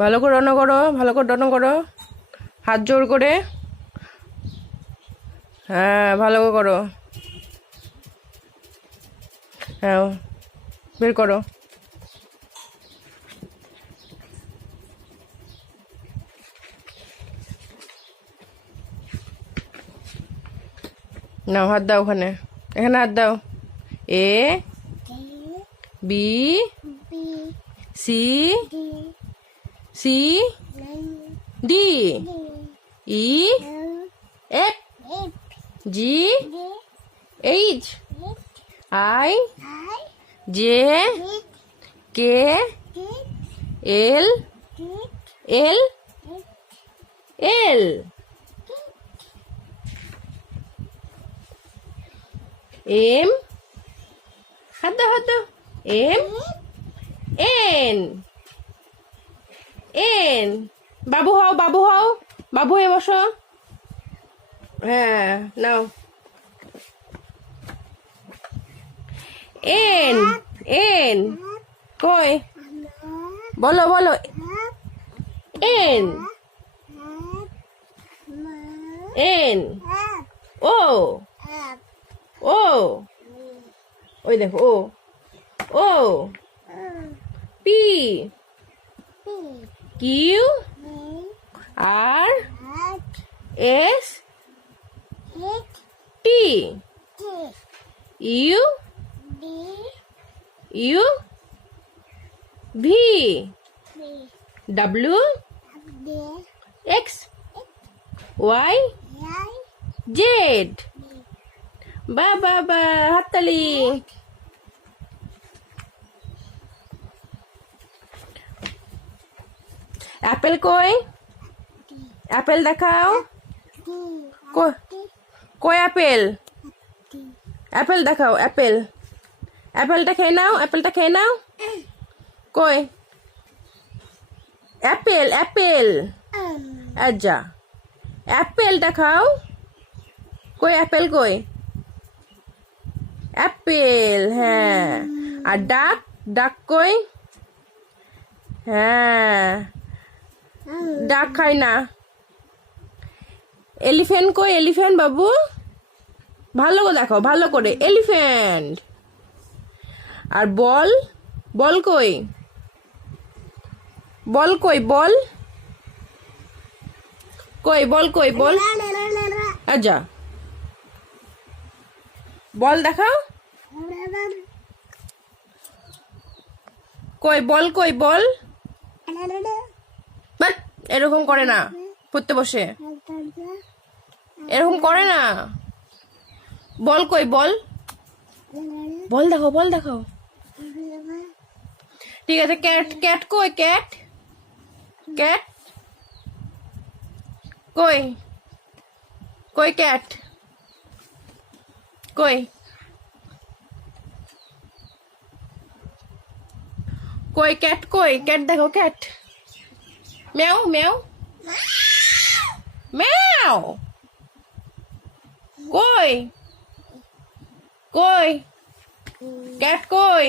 ভালো করে ডনো করো ভালো করে ডনো করো। হাত জোর করে। হ্যাঁ ভালো করে করো। হ্যাঁ বের করো। নাও হাত দাও ওখানে। এখানে হাত দাও। A B C D E F G H I J K L L L M হাত দাও হাত দাও এম এন, বাবু হও বাবু হও, বাবু হয়ে বসো। হ্যাঁ নাও। এন এন, কই? বলো বলো। এন এন, ও ও, ওই দেখো, ও ও, P Q R S T U U V W X Y Z বা বা বা হাততালি apple কই অ্যাপেল দেখাও কই কই অ্যাপেল অ্যাপেল দেখাও অ্যাপেল অ্যাপেলটা খেয়ে নাও অ্যাপেলটা খেয়ে নাও কই অ্যাপেল অ্যাপেল আচ্ছা অ্যাপেলটা খাও কই অ্যাপেল কই অ্যাপেল হ্যাঁ আর ডাক ডাক কই হ্যাঁ ডাক খাই না। এলিফ্যান্ট কই? এলিফ্যান্ট বাবু? ভালো করে দেখো ভালো করে। এলিফ্যান্ট আর বল? বল কই? বল কই? বল? কই? বল কই? বল? আচ্ছা বল দেখাও। কই? বল কই? বল? এরকম করে না। পড়তে বসে। এরকম করে না। বল কই, বল। বল দেখো বল দেখো ঠিক আছে, ক্যাট ক্যাট কই, ক্যাট? ক্যাট? কই? কই ক্যাট? কই? কই ক্যাট কই? ক্যাট দেখো ক্যাট। ম্যাও ম্যাও ম্যাও কই কই ক্যাট কই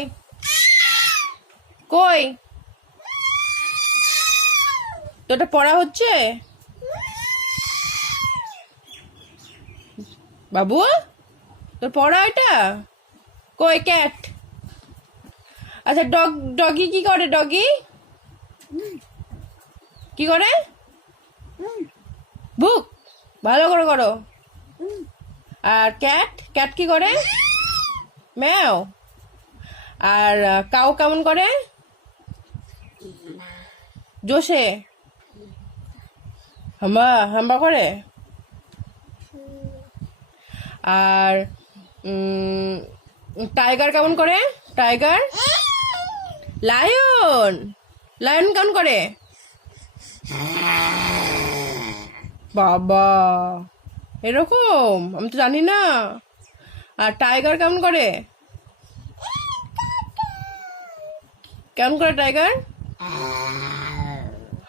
কই তোটা পড়া হচ্ছে? বাবু? তোর পড়া এটা? কই ক্যাট আচ্ছা ডগ ডগি কি করে ডগি কি করে? বুক ভালো করে করো। আর ক্যাট? ক্যাট কি করে? ম্যাও। আর কাউ কেমন করে? জোশে। হাম্বা হাম্বা করে। আর টাইগার কেমন করে? টাইগার? লায়ন। লায়ন কেমন করে? বাবা, এরকম? আমি তো জানি না। আর টাইগার কেমন করে? কেমন করে টাইগার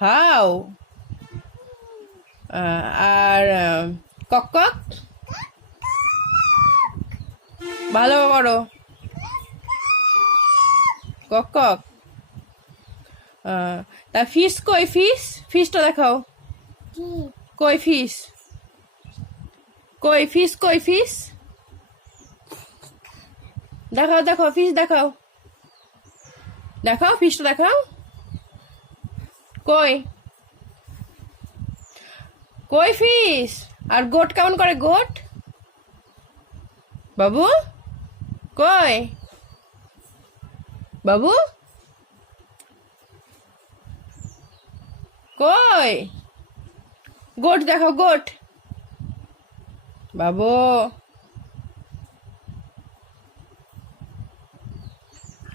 হাও। আর কক ভালো করো। কক কক। তা ফিস কই? ফিস ফিসটা দেখাও। কই ফিস কই ফিস কই ফিস দেখাও দেখাও, ফিস দেখাও। দেখাও, ফিসটা দেখাও। কই? কই ফিস আর গোট কেমন করে গোট? বাবু? কই? বাবু? কই? গোট দেখো, গোট। বাবু।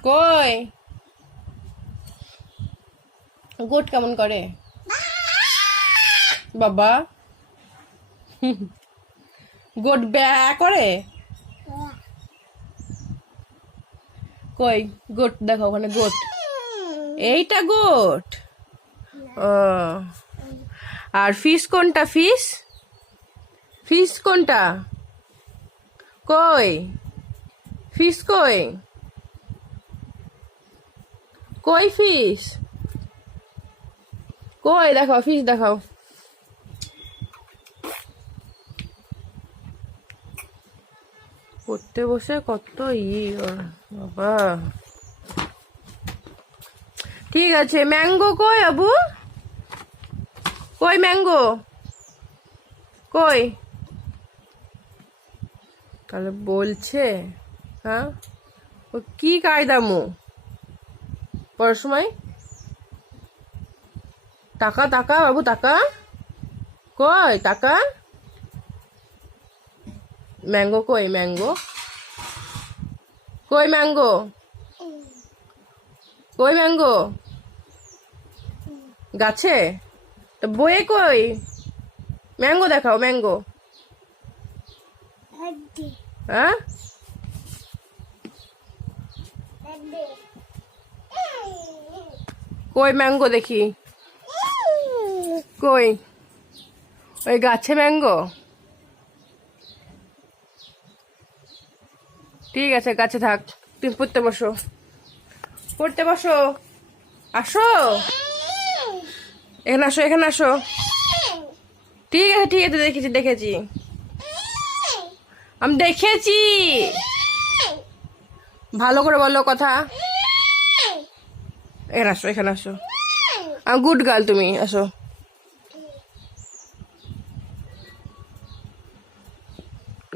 কই? গোট কেমন করে? বাবা। গোট ব্যা করে? কই? গোট দেখো ওখানে, গোট। এইটা গোট? ও। আর ফিস কোনটা, ফিস? ফিস কোনটা? কই? ফিস কই? কই ফিস? কই, দেখাও, ফিস দেখাও। পড়তে বসে কত ই বাবা। ঠিক আছে, ম্যাঙ্গো কই, আবু? কই ম্যাঙ্গো? কই? তাহলে বলছে হ্যাঁ? ও কি কায়দামো পড়ার সময়? টাকা টাকা, বাবু, টাকা। কই, টাকা? ম্যাঙ্গো কই ম্যাঙ্গো? কই ম্যাঙ্গো? কই ম্যাঙ্গো? গাছে? তো বইয়ে কই? ম্যাঙ্গো দেখাও ম্যাঙ্গো। হ্যাঁ? কই ম্যাঙ্গো দেখি? কই? ওই গাছে ম্যাঙ্গো? ঠিক আছে গাছে থাক। তুমি পড়তে বসো। পড়তে বসো। আসো। এখানে আসো এখানে আসো। ঠিক আছে ঠিক আছে, দেখেছি দেখেছি। আমি দেখেছি। ভালো করে বলো কথা। এখানে আসো এখানে আসো। আমি গুড গার্ল তুমি, আসো।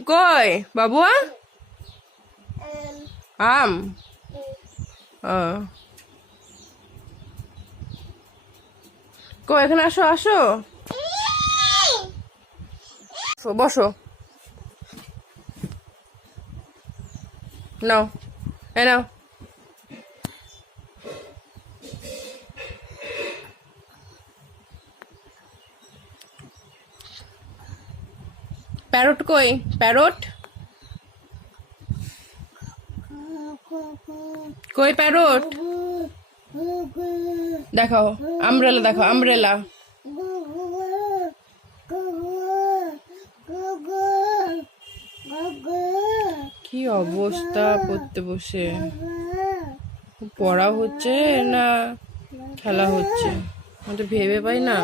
কই, বাবুয়া? আম। ও। কই এখানে আসো আসো। বসো। নাও এ নাও। প্যারট কই? প্যারট? কই প্যারট? দেখাও। আমব্রেলা দেখাও আমব্রেলা কি অবস্থা পড়তে বসে? পড়া হচ্ছে না খেলা হচ্ছে? আমি তো ভেবে পাই না।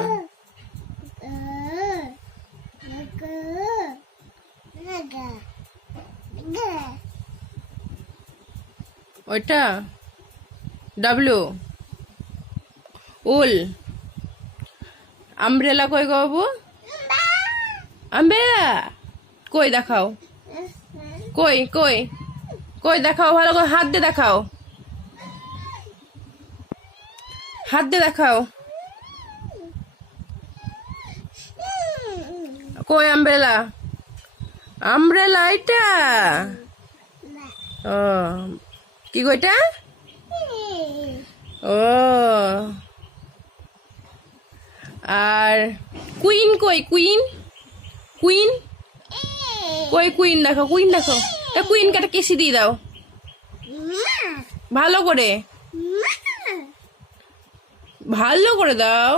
ওইটা? ডাব্লু উল। আমব্রেলা কই গো বাবু? আমব্রেলা? কই দেখাও। কই কই কই দেখাও, ভালো করে হাত দিয়ে দেখাও। হাত দিয়ে দেখাও। কই আমব্রেলা? আমব্রেলা এটা ও, কি কইটা ও। আর কুইন কই কুইন কুইন কই কুইন দেখো কুইন দেখো। তা কুইন কাটা কেসি দিয়ে দাও। ভালো করে। ভালো করে দাও।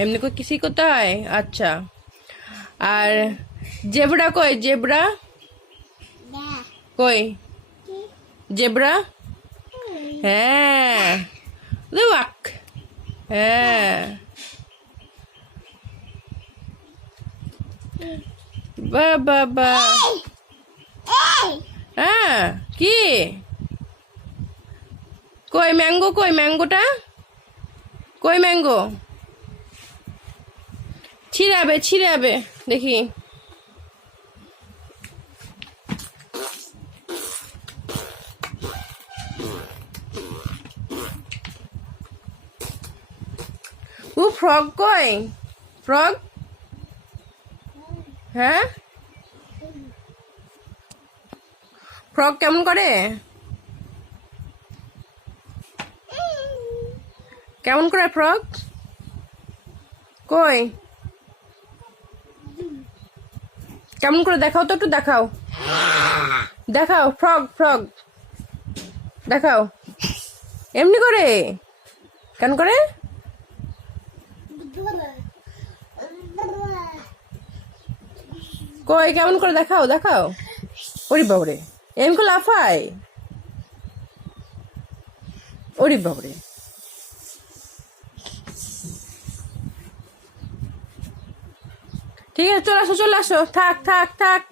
এমনি করে কিসি কোথায়? আচ্ছা। আর জেবরা কই জেবরা? কই? জেব্রা? হ্যাঁ। লুয়াক হ্যাঁ। বা বা বা। হ্যাঁ কি? কই ম্যাঙ্গো, কই ম্যাঙ্গোটা? কই ম্যাঙ্গো? ছিড়াবে ছিড়াবে দেখি ও ফ্রগ কই? ফ্রগ হ্যাঁ? ফ্রগ কেমন করে? কেমন করে ফ্রগ কই? কেমন করে দেখাও তো একটু দেখাও। দেখাও ফ্রগ ফ্রগ দেখাও। এমনি করে? কেন করে? কই, কেমন করে দেখাও দেখাও। ওরি বাবরে। এম করে লাফাই ওরি বাবরে। ঠিক আছে, চলে আসো চলে আসো। থাক থাক থাক।